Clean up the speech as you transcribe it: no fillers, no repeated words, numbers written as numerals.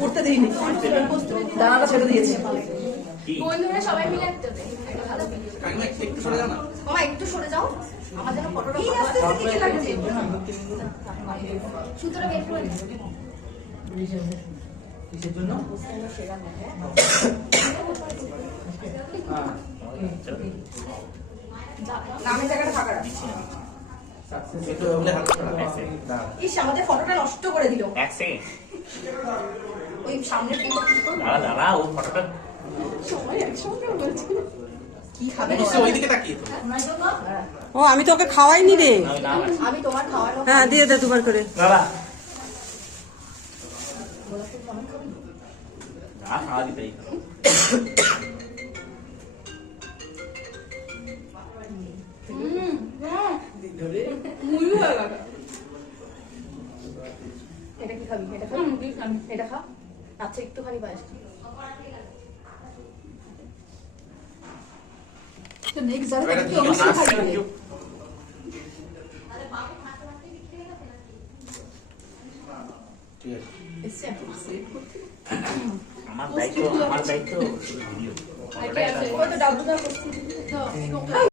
করতে দিইনি, দানাটা ছেড়ে দিয়েছি। বন্ধুরা সবাই মিলে একটু সরে যাও না, মামা একটু সরে যাও, আমার জন্য ফটোটা ভালো লাগছে। সুতরাং বের করে কিসের জন্য? নামের জায়গাটা ফাঁকা রাখ। ইস, আমাদের ফটোটা নষ্ট করে দিল। এক সেকেন্ড ওই সামনের দাঁড়া ও ফটোটা সময় একসঙ্গে বলছি কি খাবে? ওইদিকে তাকিয়ে ও আমি তোকে খাওয়াইনি রে। আমি তোমার খাওয়ানো। হ্যাঁ দিয়ে দে দুবার করে। দাঁড়া খাওয়া দিতেই এটা কি খাবি? এটা খাবি? এটা খা। আচ্ছা একটুখানি পায়েস। তো নেক্সট যাবে কি অবশ্যই খাবি। ঠিক আছে। আমার দায়িত্ব ওই তো ডাবলুদা করছি।